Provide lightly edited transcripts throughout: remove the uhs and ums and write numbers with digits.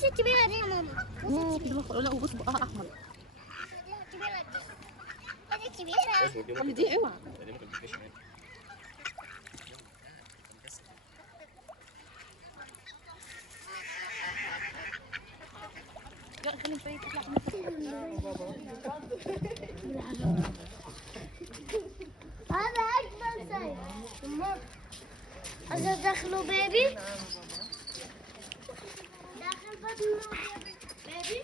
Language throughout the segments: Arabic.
بص الكبيرة دي يا ماما. لا وبص بقها احمر. الكبيرة دي. هذه الكبيرة. خلي دي اوعى. لا خلي الفايت تطلع. هذا أجمل شيء. هذا دخلوا بيبي. داخل بطنه بيبي.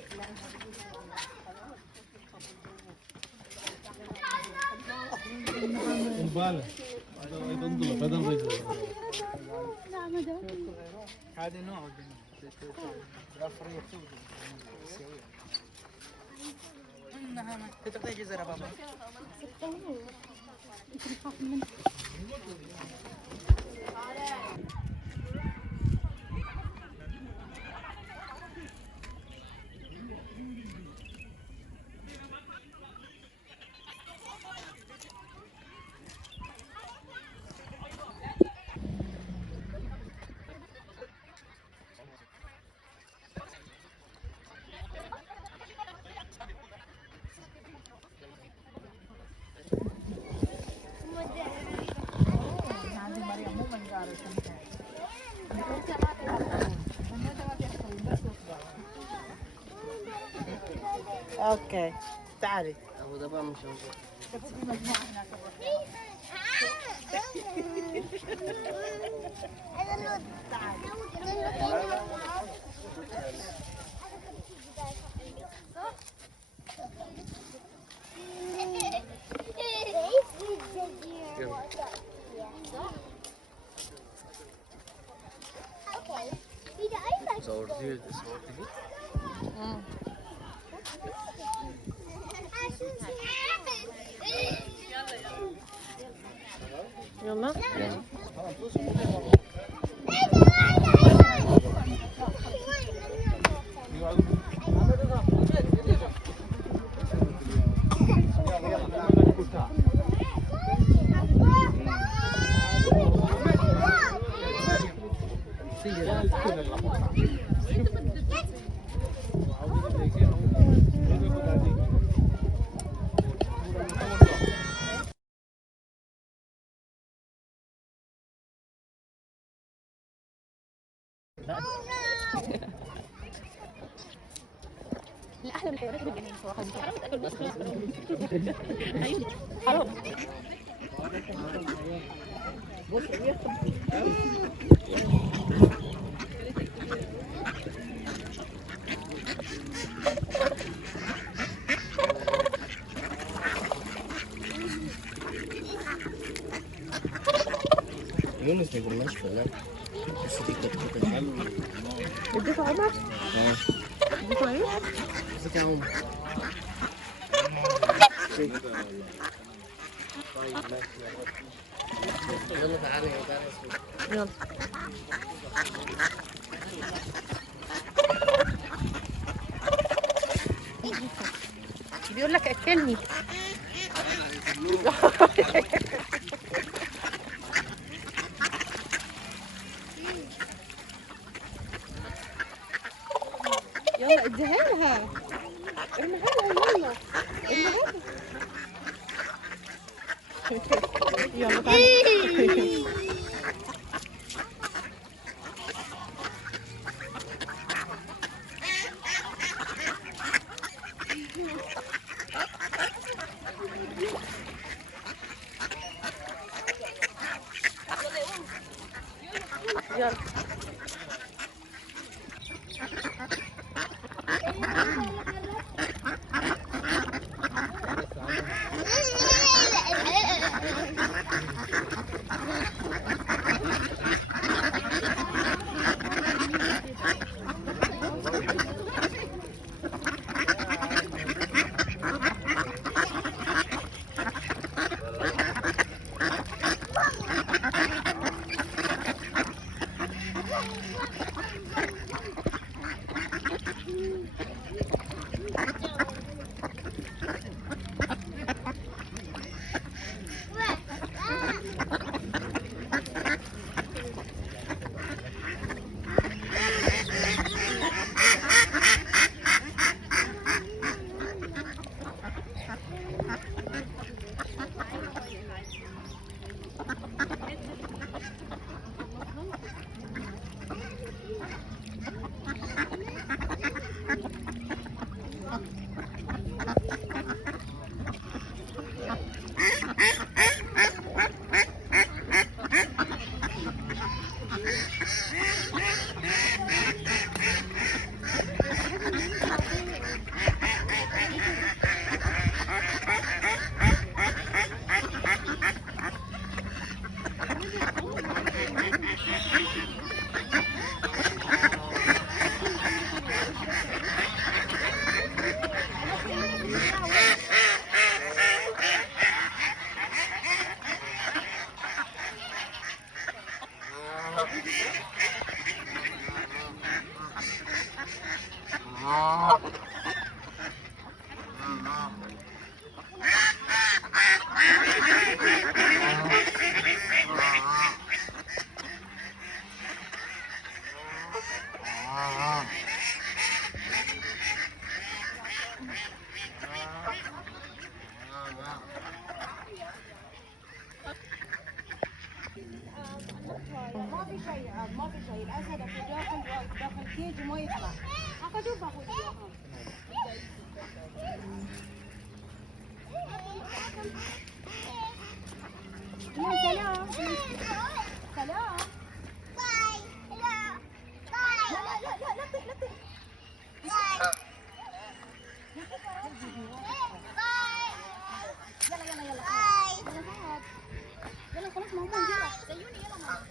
البالة هذا ينظر بدل رجل هذا نوع تقطع جزرة بابا اوكي تعالي ابو دبا مش صورتي يلا لا احلى من الحيوانات بالجنين صراحه حرام تاكل بس ايوه حرام يونس ما قلناش ولا بس دي كانت حلوه اديته عمر؟ اه اديته ايه؟ ازيك يا عمر طيب ماشي يلا تعالى يلا بيقول لك اكلني يلا اديها لها ارميها لها يلا ارميها لها يلا تعالي يلا ما في شيء ما في شيء. الاسد اخذ داخل كيج وما يطلع. اخذوه باخذ وياهم. سلام. سلام. باي. لا. باي. لا لا لا لا تطيح لا تطيح. يلا يلا يلا. يلا خلاص ماما يلا. زيوني يلا ماما.